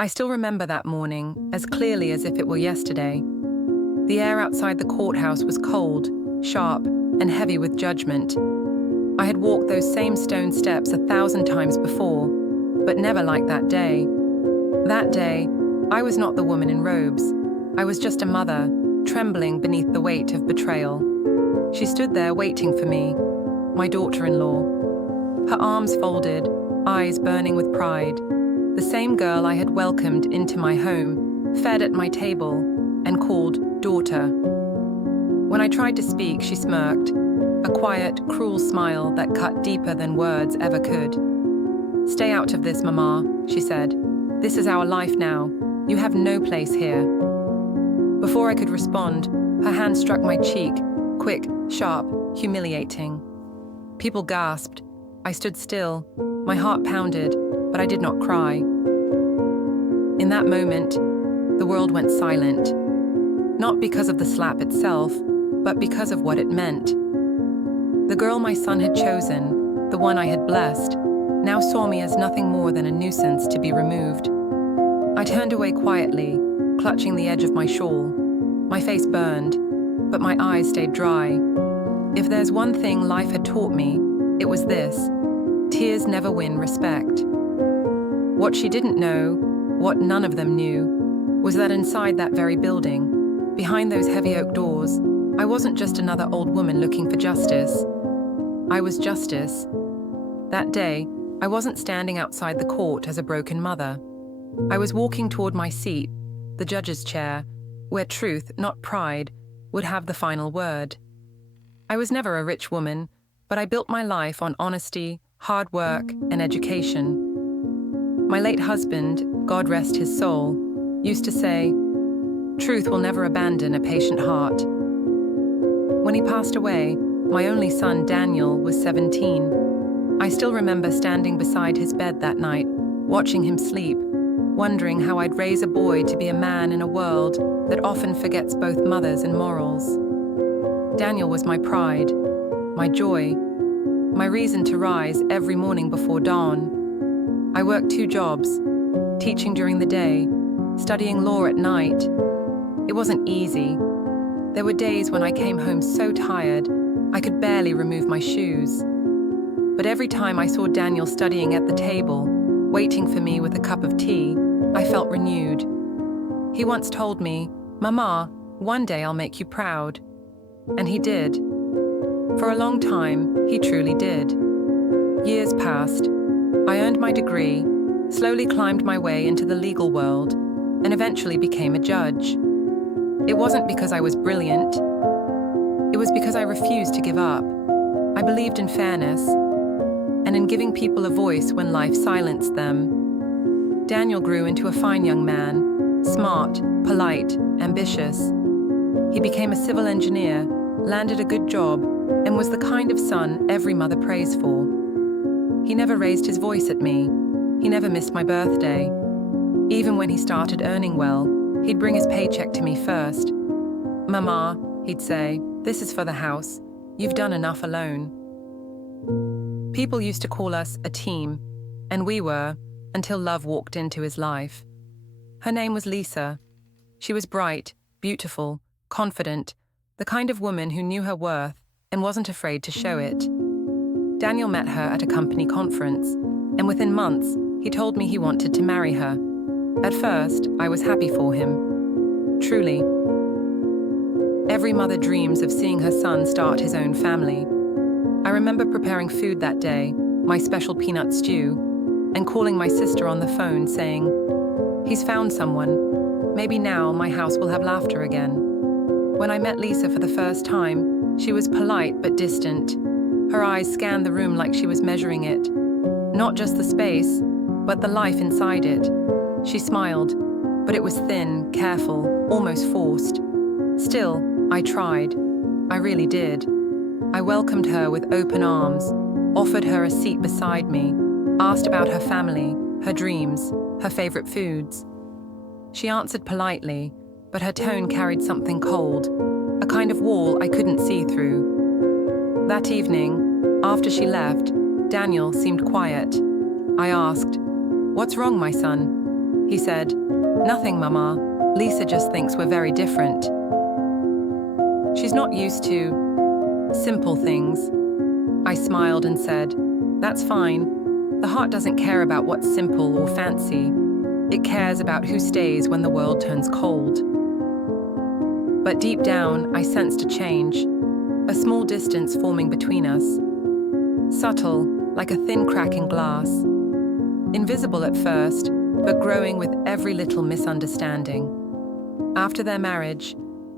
I still remember that morning as clearly as if it were yesterday. The air outside the courthouse was cold, sharp, and heavy with judgment. I had walked those same stone steps 1,000 times before, but never like that day. That day, I was not the woman in robes. I was just a mother, trembling beneath the weight of betrayal. She stood there waiting for me, my daughter-in-law. Her arms folded, eyes burning with pride. The same girl I had welcomed into my home, fed at my table, and called daughter. When I tried to speak, she smirked, a quiet, cruel smile that cut deeper than words ever could. "Stay out of this, Mama," she said. "This is our life now. You have no place here." Before I could respond, her hand struck my cheek, quick, sharp, humiliating. People gasped. I stood still, my heart pounded, but I did not cry. In that moment, the world went silent. Not because of the slap itself, but because of what it meant. The girl my son had chosen, the one I had blessed, now saw me as nothing more than a nuisance to be removed. I turned away quietly, clutching the edge of my shawl. My face burned, but my eyes stayed dry. If there's one thing life had taught me, it was this: tears never win respect. What she didn't know, what none of them knew, was that inside that very building, behind those heavy oak doors, I wasn't just another old woman looking for justice. I was justice. That day, I wasn't standing outside the court as a broken mother. I was walking toward my seat, the judge's chair, where truth, not pride, would have the final word. I was never a rich woman, but I built my life on honesty, hard work, and education. My late husband, God rest his soul, used to say, "Truth will never abandon a patient heart." When he passed away, my only son, Daniel, was 17. I still remember standing beside his bed that night, watching him sleep, wondering how I'd raise a boy to be a man in a world that often forgets both mothers and morals. Daniel was my pride, my joy, my reason to rise every morning before dawn. I worked 2 jobs, teaching during the day, studying law at night. It wasn't easy. There were days when I came home so tired, I could barely remove my shoes. But every time I saw Daniel studying at the table, waiting for me with a cup of tea, I felt renewed. He once told me, "Mama, one day I'll make you proud." And he did. For a long time, he truly did. Years passed. I earned my degree, slowly climbed my way into the legal world, and eventually became a judge. It wasn't because I was brilliant. It was because I refused to give up. I believed in fairness, and in giving people a voice when life silenced them. Daniel grew into a fine young man, smart, polite, ambitious. He became a civil engineer, landed a good job, and was the kind of son every mother prays for. He never raised his voice at me. He never missed my birthday. Even when he started earning well, he'd bring his paycheck to me first. "Mama," he'd say, "this is for the house. You've done enough alone." People used to call us a team, and we were, until love walked into his life. Her name was Lisa. She was bright, beautiful, confident, the kind of woman who knew her worth and wasn't afraid to show it. Daniel met her at a company conference, and within months, he told me he wanted to marry her. At first, I was happy for him. Truly. Every mother dreams of seeing her son start his own family. I remember preparing food that day, my special peanut stew, and calling my sister on the phone saying, "He's found someone. Maybe now my house will have laughter again." When I met Lisa for the first time, she was polite but distant. Her eyes scanned the room like she was measuring it. Not just the space, but the life inside it. She smiled, but it was thin, careful, almost forced. Still, I tried. I really did. I welcomed her with open arms, offered her a seat beside me, asked about her family, her dreams, her favorite foods. She answered politely, but her tone carried something cold, a kind of wall I couldn't see through. That evening, after she left, Daniel seemed quiet. I asked, "What's wrong, my son?" He said, "Nothing, Mama. Lisa just thinks we're very different. She's not used to simple things." I smiled and said, "That's fine. The heart doesn't care about what's simple or fancy. It cares about who stays when the world turns cold." But deep down, I sensed a change, a small distance forming between us. Subtle, like a thin crack in glass. Invisible at first, but growing with every little misunderstanding. After their marriage,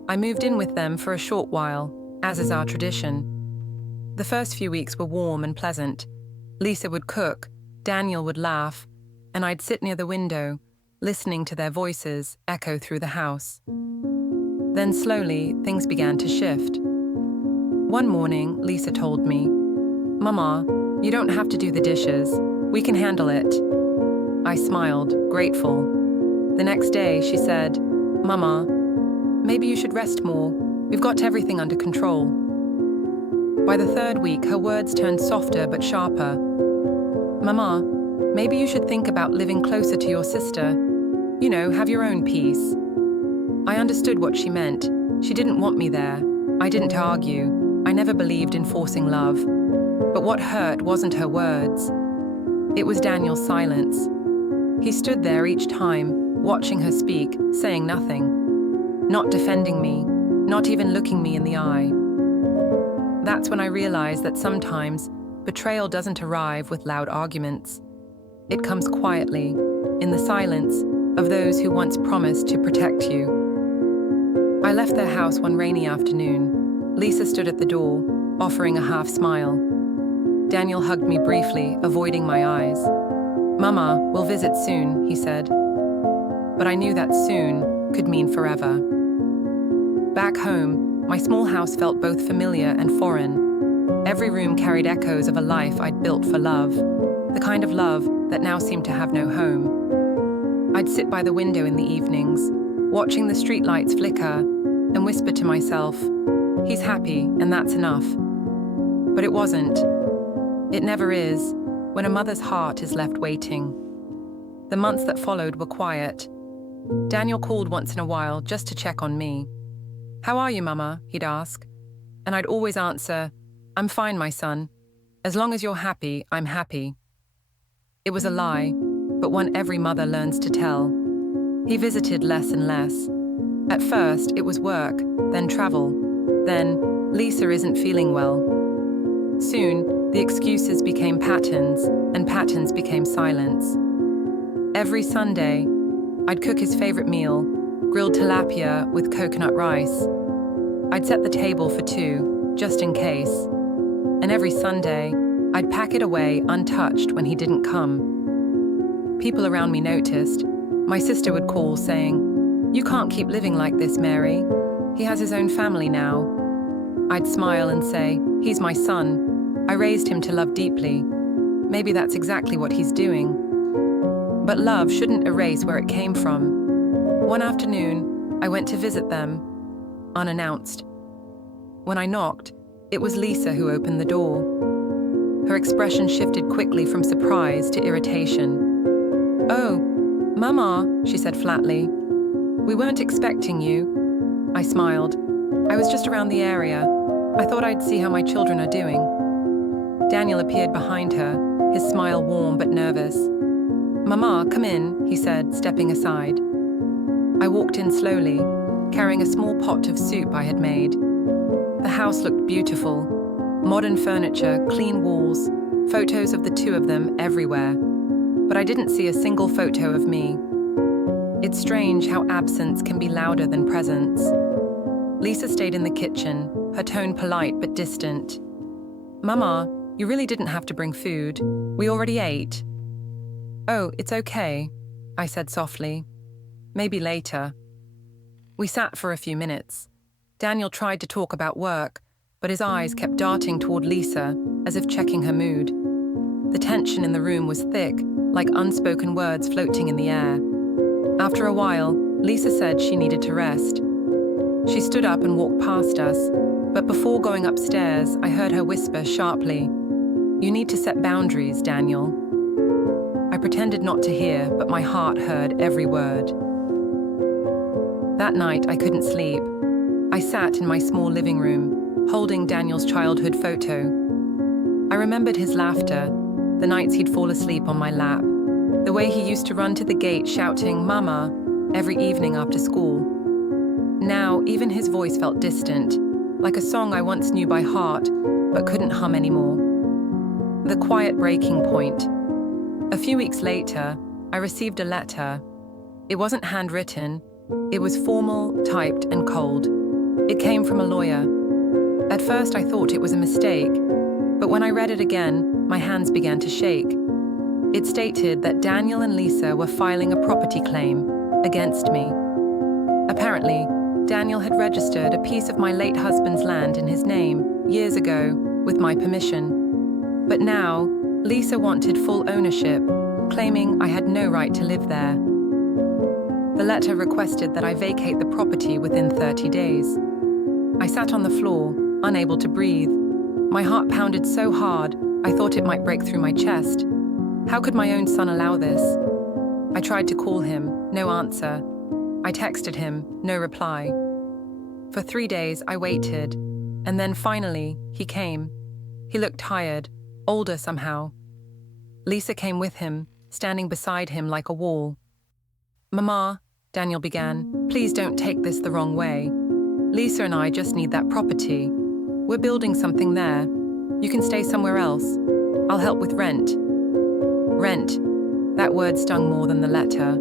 I moved in with them for a short while, as is our tradition. The first few weeks were warm and pleasant. Lisa would cook, Daniel would laugh, and I'd sit near the window, listening to their voices echo through the house. Then slowly, things began to shift. One morning, Lisa told me, "Mama, you don't have to do the dishes. We can handle it." I smiled, grateful. The next day, she said, "Mama, maybe you should rest more. We've got everything under control." By the third week, her words turned softer but sharper. "Mama, maybe you should think about living closer to your sister. You know, have your own peace." I understood what she meant. She didn't want me there. I didn't argue. I never believed in forcing love. But what hurt wasn't her words. It was Daniel's silence. He stood there each time, watching her speak, saying nothing. Not defending me, not even looking me in the eye. That's when I realized that sometimes betrayal doesn't arrive with loud arguments. It comes quietly, in the silence of those who once promised to protect you. I left their house one rainy afternoon. Lisa stood at the door, offering a half smile. Daniel hugged me briefly, avoiding my eyes. "Mama, we'll visit soon," he said. But I knew that soon could mean forever. Back home, my small house felt both familiar and foreign. Every room carried echoes of a life I'd built for love, the kind of love that now seemed to have no home. I'd sit by the window in the evenings, watching the streetlights flicker, and whisper to myself, "He's happy, and that's enough." But it wasn't. It never is, when a mother's heart is left waiting. The months that followed were quiet. Daniel called once in a while just to check on me. "How are you, Mama?" he'd ask. And I'd always answer, "I'm fine, my son. As long as you're happy, I'm happy." It was a lie, but one every mother learns to tell. He visited less and less. At first, it was work, then travel. Then, Lisa isn't feeling well. Soon, the excuses became patterns, and patterns became silence. Every Sunday, I'd cook his favorite meal, grilled tilapia with coconut rice. I'd set the table for two, just in case. And every Sunday, I'd pack it away untouched when he didn't come. People around me noticed. My sister would call saying, "You can't keep living like this, Mary. He has his own family now." I'd smile and say, "He's my son. I raised him to love deeply. Maybe that's exactly what he's doing." But love shouldn't erase where it came from. One afternoon, I went to visit them, unannounced. When I knocked, it was Lisa who opened the door. Her expression shifted quickly from surprise to irritation. "Oh, Mama," she said flatly. "We weren't expecting you." I smiled. "I was just around the area. I thought I'd see how my children are doing." Daniel appeared behind her, his smile warm but nervous. "Mama, come in," he said, stepping aside. I walked in slowly, carrying a small pot of soup I had made. The house looked beautiful. Modern furniture, clean walls, photos of the two of them everywhere. But I didn't see a single photo of me. It's strange how absence can be louder than presence. Lisa stayed in the kitchen, her tone polite but distant. "Mama, you really didn't have to bring food. We already ate." "Oh, it's okay," I said softly. "Maybe later." We sat for a few minutes. Daniel tried to talk about work, but his eyes kept darting toward Lisa, as if checking her mood. The tension in the room was thick, like unspoken words floating in the air. After a while, Lisa said she needed to rest. She stood up and walked past us, but before going upstairs, I heard her whisper sharply, "You need to set boundaries, Daniel." I I pretended not to hear, but my heart heard every word. That night, I couldn't sleep. I sat in my small living room, holding Daniel's childhood photo. I remembered his laughter, the nights he'd fall asleep on my lap, the way he used to run to the gate shouting, "Mama," every evening after school. Now, even his voice felt distant, like a song I once knew by heart, but couldn't hum anymore. The quiet breaking point. A few weeks later, I received a letter. It wasn't handwritten. It was formal, typed, and cold. It came from a lawyer. At first, I thought it was a mistake, but when I read it again, my hands began to shake. It stated that Daniel and Lisa were filing a property claim against me. Apparently, Daniel had registered a piece of my late husband's land in his name years ago with my permission. But now, Lisa wanted full ownership, claiming I had no right to live there. The letter requested that I vacate the property within 30 days. I sat on the floor, unable to breathe. My heart pounded so hard, I thought it might break through my chest. How could my own son allow this? I tried to call him, no answer. I texted him, no reply. For 3 days, I waited, and then finally, he came. He looked tired, older somehow. Lisa came with him, standing beside him like a wall. "Mama," Daniel began, "please don't take this the wrong way. Lisa and I just need that property. We're building something there. You can stay somewhere else. I'll help with rent." Rent. That word stung more than the letter.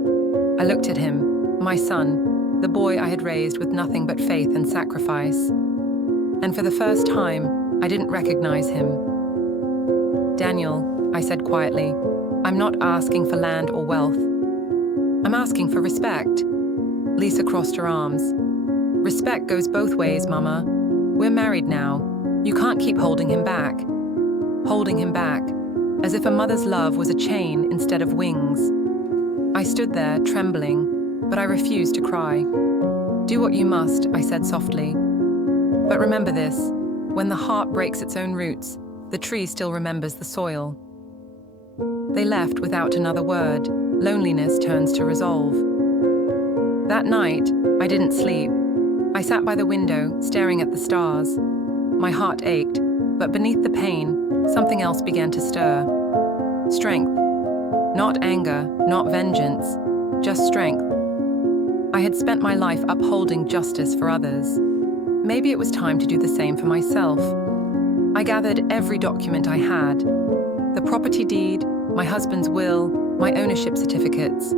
I looked at him, my son, the boy I had raised with nothing but faith and sacrifice. And for the first time, I didn't recognize him. "Daniel," I said quietly, "I'm not asking for land or wealth. I'm asking for respect." Lisa crossed her arms. "Respect goes both ways, Mama. We're married now. You can't keep holding him back." Holding him back, as if a mother's love was a chain instead of wings. I stood there, trembling, but I refused to cry. "Do what you must," I said softly. "But remember this, when the heart breaks its own roots, the tree still remembers the soil." They left without another word. Loneliness turns to resolve. That night, I didn't sleep. I sat by the window, staring at the stars. My heart ached, but beneath the pain, something else began to stir. Strength. Not anger, not vengeance, just strength. I had spent my life upholding justice for others. Maybe it was time to do the same for myself. I gathered every document I had. The property deed, my husband's will, my ownership certificates.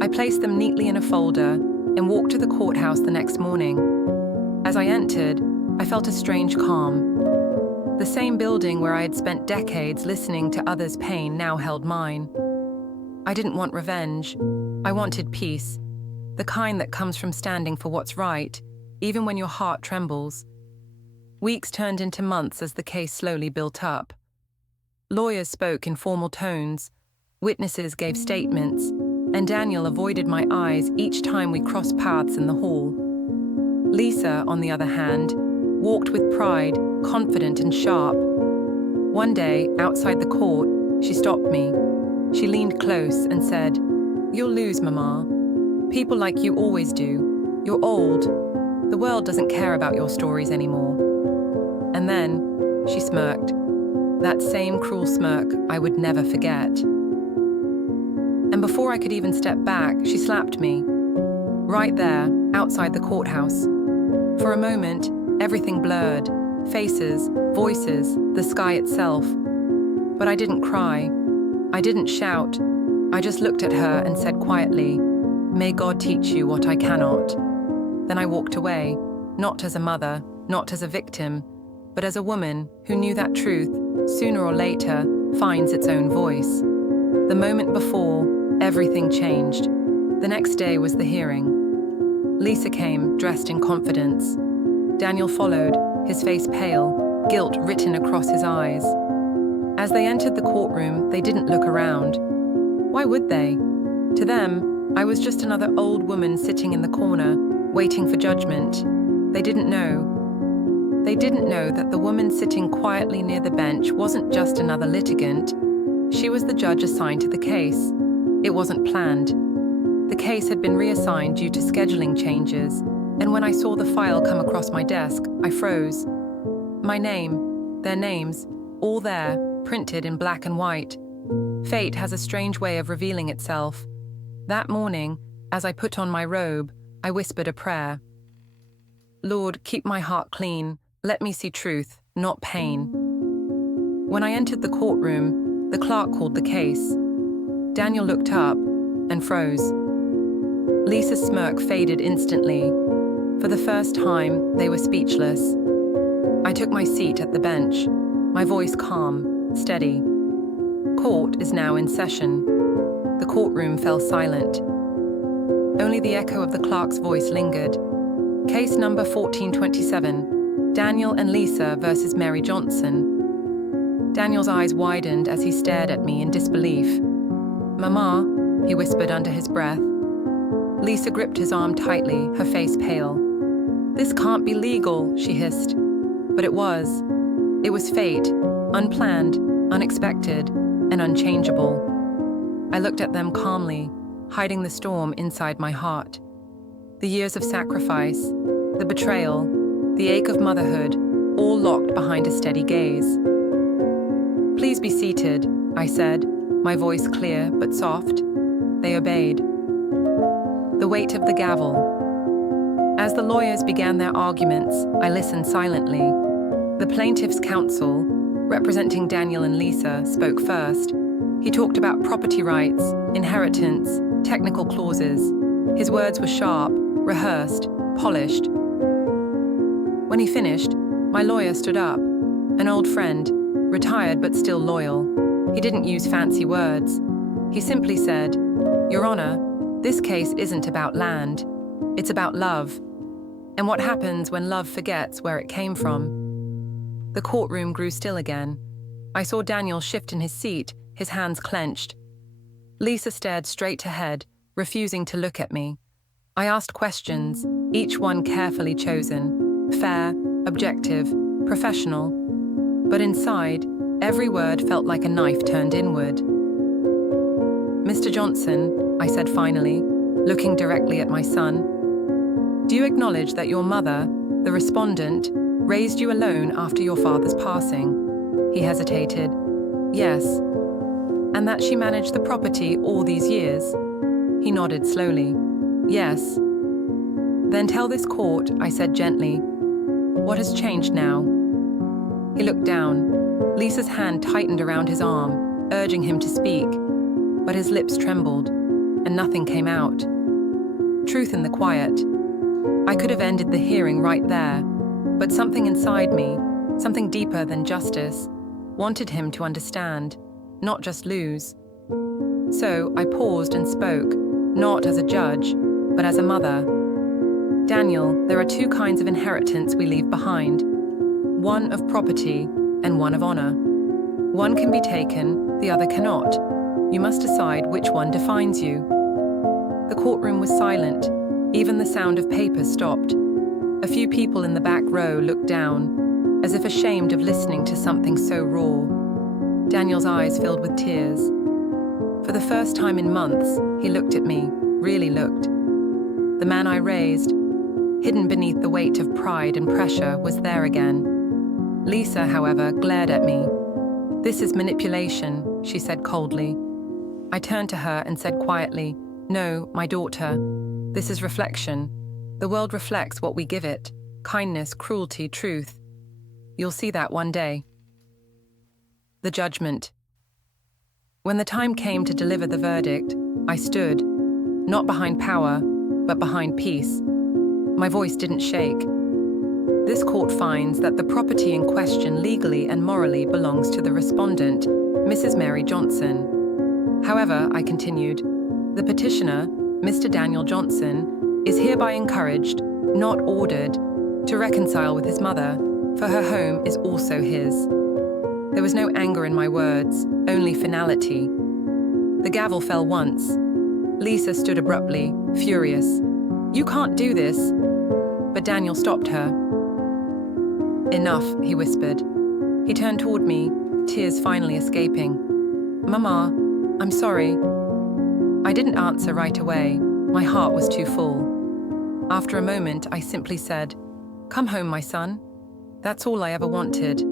I placed them neatly in a folder and walked to the courthouse the next morning. As I entered, I felt a strange calm. The same building where I had spent decades listening to others' pain now held mine. I didn't want revenge. I wanted peace, the kind that comes from standing for what's right, even when your heart trembles. Weeks turned into months as the case slowly built up. Lawyers spoke in formal tones, witnesses gave statements, and Daniel avoided my eyes each time we crossed paths in the hall. Lisa, on the other hand, walked with pride, confident and sharp. One day, outside the court, she stopped me. She leaned close and said, "You'll lose, Mama. People like you always do. You're old. The world doesn't care about your stories anymore." And then, she smirked. That same cruel smirk I would never forget. And before I could even step back, she slapped me. Right there, outside the courthouse. For a moment, everything blurred. Faces, voices, the sky itself. But I didn't cry. I didn't shout. I just looked at her and said quietly, "May God teach you what I cannot." Then I walked away, not as a mother, not as a victim, but as a woman who knew that truth, sooner or later, finds its own voice. The moment before, everything changed. The next day was the hearing. Lisa came, dressed in confidence. Daniel followed, his face pale, guilt written across his eyes. As they entered the courtroom, they didn't look around. Why would they? To them, I was just another old woman sitting in the corner, waiting for judgment. They didn't know. They didn't know that the woman sitting quietly near the bench wasn't just another litigant. She was the judge assigned to the case. It wasn't planned. The case had been reassigned due to scheduling changes, and when I saw the file come across my desk, I froze. My name, their names, all there, printed in black and white. Fate has a strange way of revealing itself. That morning, as I put on my robe, I whispered a prayer. Lord, keep my heart clean. Let me see truth, not pain. When I entered the courtroom, the clerk called the case. Daniel looked up and froze. Lisa's smirk faded instantly. For the first time, they were speechless. I took my seat at the bench, my voice calm, steady. Court is now in session. The courtroom fell silent. Only the echo of the clerk's voice lingered. Case number 1427, Daniel and Lisa versus Mary Johnson. Daniel's eyes widened as he stared at me in disbelief. Mama, he whispered under his breath. Lisa gripped his arm tightly, her face pale. This can't be legal, she hissed. But it was. It was fate, unplanned, unexpected, and unchangeable. I looked at them calmly, hiding the storm inside my heart. The years of sacrifice, the betrayal, the ache of motherhood, all locked behind a steady gaze. Please be seated, I said, my voice clear but soft. They obeyed. The weight of the gavel. As the lawyers began their arguments, I listened silently. The plaintiff's counsel, representing Daniel and Lisa, spoke first. He talked about property rights, inheritance, technical clauses. His words were sharp, rehearsed, polished. When he finished, my lawyer stood up, an old friend, retired but still loyal. He didn't use fancy words. He simply said, Your Honor, this case isn't about land. It's about love. And what happens when love forgets where it came from. The courtroom grew still again. I saw Daniel shift in his seat, his hands clenched. Lisa stared straight ahead, refusing to look at me. I asked questions, each one carefully chosen, fair, objective, professional. But inside, every word felt like a knife turned inward. Mr. Johnson, I said finally, looking directly at my son, do you acknowledge that your mother, the respondent, raised you alone after your father's passing? He hesitated. Yes. And that she managed the property all these years? He nodded slowly. Yes. Then tell this court, I said gently, what has changed now? He looked down. Lisa's hand tightened around his arm, urging him to speak, but his lips trembled, and nothing came out. Truth in the quiet. I could have ended the hearing right there, but something inside me, something deeper than justice, wanted him to understand, not just lose. So I paused and spoke, not as a judge, but as a mother. Daniel, there are two kinds of inheritance we leave behind. One of property and one of honor. One can be taken, the other cannot. You must decide which one defines you. The courtroom was silent. Even the sound of paper stopped. A few people in the back row looked down, as if ashamed of listening to something so raw. Daniel's eyes filled with tears. For the first time in months, he looked at me, really looked. The man I raised, hidden beneath the weight of pride and pressure, was there again. Lisa, however, glared at me. This is manipulation, she said coldly. I turned to her and said quietly, No, my daughter. This is reflection. The world reflects what we give it. Kindness, cruelty, truth. You'll see that one day. The judgment. When the time came to deliver the verdict, I stood, not behind power, but behind peace. My voice didn't shake. This court finds that the property in question legally and morally belongs to the respondent, Mrs. Mary Johnson. However, I continued, the petitioner, Mr. Daniel Johnson, is hereby encouraged, not ordered, to reconcile with his mother, for her home is also his. There was no anger in my words, only finality. The gavel fell once. Lisa stood abruptly, furious. You can't do this. But Daniel stopped her. Enough, he whispered. He turned toward me, tears finally escaping. "Mama, I'm sorry." I didn't answer right away. My heart was too full. After a moment, I simply said, "Come home, my son." That's all I ever wanted.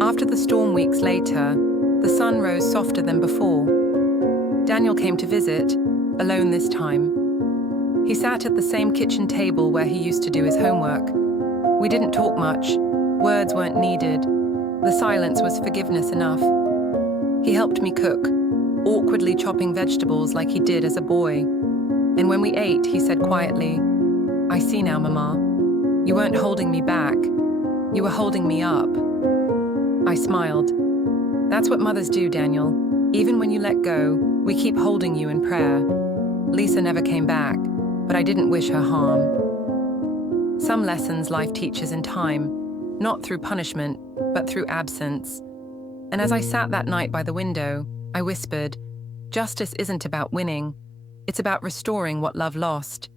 After the storm weeks later, the sun rose softer than before. Daniel came to visit, alone this time. He sat at the same kitchen table where he used to do his homework. We didn't talk much. Words weren't needed. The silence was forgiveness enough. He helped me cook, awkwardly chopping vegetables like he did as a boy. And when we ate, he said quietly, "I see now, Mama. You weren't holding me back. You were holding me up." I smiled. "That's what mothers do, Daniel. Even when you let go, we keep holding you in prayer." Lisa never came back, but I didn't wish her harm. Some lessons life teaches in time, not through punishment, but through absence. And as I sat that night by the window, I whispered, "Justice isn't about winning. It's about restoring what love lost."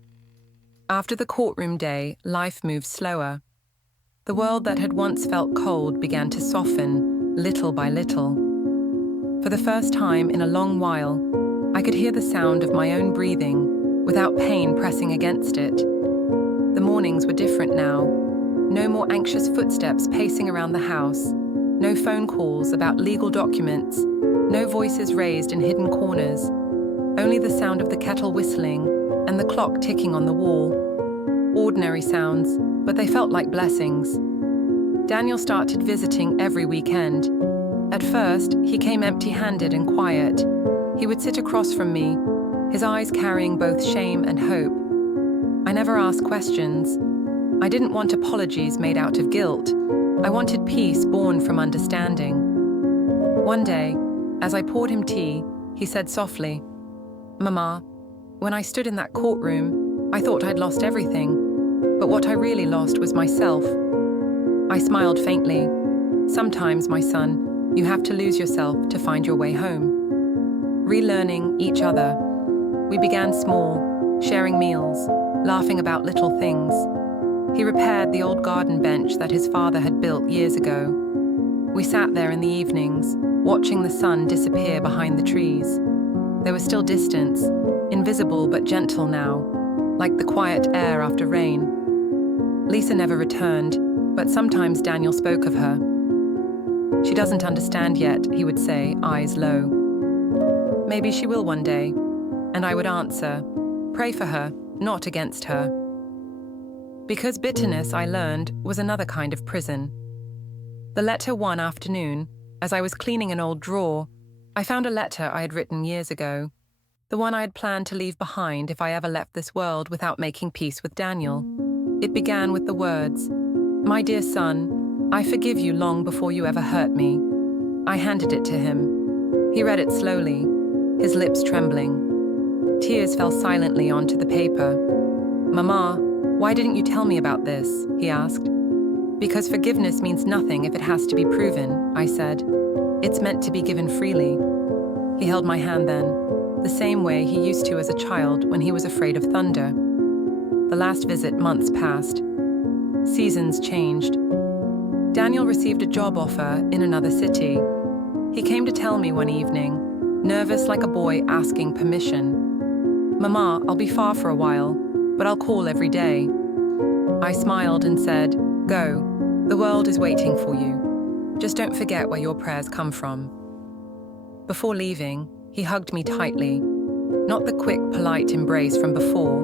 After the courtroom day, life moved slower. The world that had once felt cold began to soften, little by little. For the first time in a long while, I could hear the sound of my own breathing, without pain pressing against it. The mornings were different now. No more anxious footsteps pacing around the house, no phone calls about legal documents, no voices raised in hidden corners, only the sound of the kettle whistling and the clock ticking on the wall. Ordinary sounds, but they felt like blessings. Daniel started visiting every weekend. At first, he came empty-handed and quiet. He would sit across from me, his eyes carrying both shame and hope. I never asked questions. I didn't want apologies made out of guilt. I wanted peace born from understanding. One day, as I poured him tea, he said softly, "Mama, when I stood in that courtroom, I thought I'd lost everything, but what I really lost was myself." I smiled faintly. "Sometimes, my son, you have to lose yourself to find your way home." Relearning each other. We began small, sharing meals, laughing about little things. He repaired the old garden bench that his father had built years ago. We sat there in the evenings, watching the sun disappear behind the trees. There was still distance, invisible but gentle now, like the quiet air after rain. Lisa never returned, but sometimes Daniel spoke of her. "She doesn't understand yet," he would say, eyes low. "Maybe she will one day." And I would answer, "Pray for her, not against her." Because bitterness, I learned, was another kind of prison. The letter one afternoon, as I was cleaning an old drawer, I found a letter I had written years ago, the one I had planned to leave behind if I ever left this world without making peace with Daniel. It began with the words, "My dear son, I forgive you long before you ever hurt me." I handed it to him. He read it slowly, his lips trembling. Tears fell silently onto the paper. "Mama, why didn't you tell me about this?" he asked. "Because forgiveness means nothing if it has to be proven," I said. "It's meant to be given freely." He held my hand then, the same way he used to as a child when he was afraid of thunder. The last visit, months passed. Seasons changed. Daniel received a job offer in another city. He came to tell me one evening, nervous like a boy asking permission. "Mama, I'll be far for a while, but I'll call every day." I smiled and said, "Go. The world is waiting for you. Just don't forget where your prayers come from." Before leaving, he hugged me tightly. Not the quick, polite embrace from before,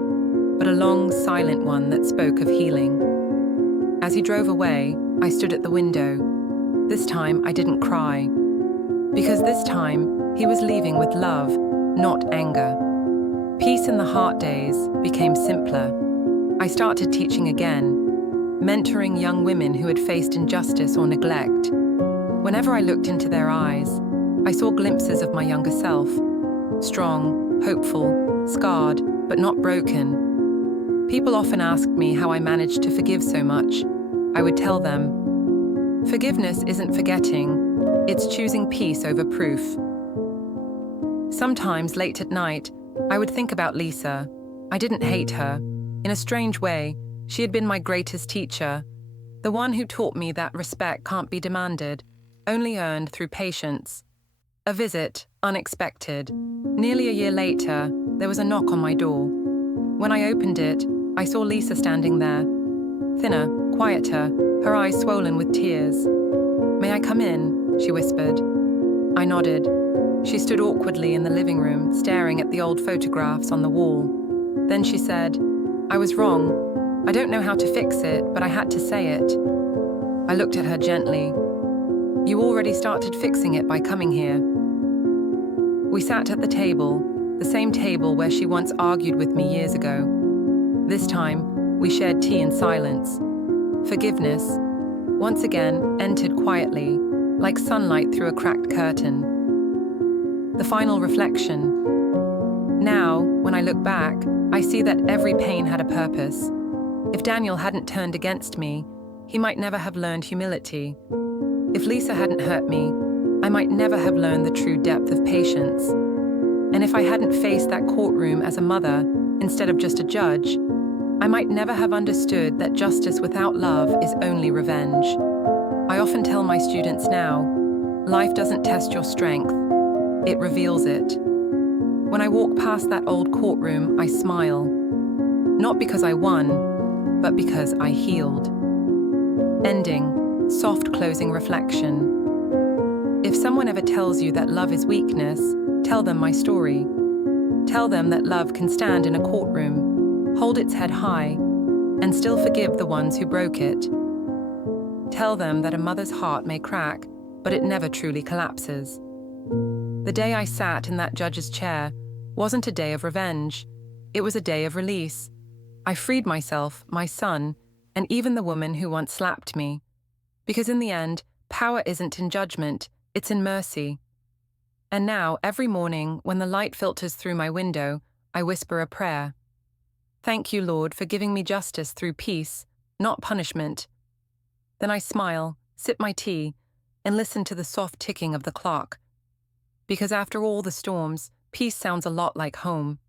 but a long, silent one that spoke of healing. As he drove away, I stood at the window. This time, I didn't cry. Because this time, he was leaving with love, not anger. Peace in the hard days became simpler. I started teaching again, mentoring young women who had faced injustice or neglect. Whenever I looked into their eyes, I saw glimpses of my younger self, strong, hopeful, scarred, but not broken. People often asked me how I managed to forgive so much. I would tell them, forgiveness isn't forgetting, it's choosing peace over proof. Sometimes late at night, I would think about Lisa. I didn't hate her. In a strange way, she had been my greatest teacher, the one who taught me that respect can't be demanded, only earned through patience. A visit, unexpected. Nearly a year later, there was a knock on my door. When I opened it, I saw Lisa standing there. Thinner, quieter, her eyes swollen with tears. "May I come in?" she whispered. I nodded. She stood awkwardly in the living room, staring at the old photographs on the wall. Then she said, "I was wrong. I don't know how to fix it, but I had to say it." I looked at her gently. "You already started fixing it by coming here." We sat at the table, the same table where she once argued with me years ago. This time, we shared tea in silence. Forgiveness, once again, entered quietly, like sunlight through a cracked curtain. The final reflection. Now, when I look back, I see that every pain had a purpose. If Daniel hadn't turned against me, he might never have learned humility. If Lisa hadn't hurt me, I might never have learned the true depth of patience. And if I hadn't faced that courtroom as a mother, instead of just a judge, I might never have understood that justice without love is only revenge. I often tell my students now, life doesn't test your strength, it reveals it. When I walk past that old courtroom, I smile. Not because I won, but because I healed. Ending, soft closing reflection. If someone ever tells you that love is weakness, tell them my story. Tell them that love can stand in a courtroom, hold its head high, and still forgive the ones who broke it. Tell them that a mother's heart may crack, but it never truly collapses. The day I sat in that judge's chair wasn't a day of revenge. It was a day of release. I freed myself, my son, and even the woman who once slapped me. Because in the end, power isn't in judgment, it's in mercy. And now, every morning, when the light filters through my window, I whisper a prayer. Thank you, Lord, for giving me justice through peace, not punishment. Then I smile, sip my tea, and listen to the soft ticking of the clock. Because after all the storms, peace sounds a lot like home.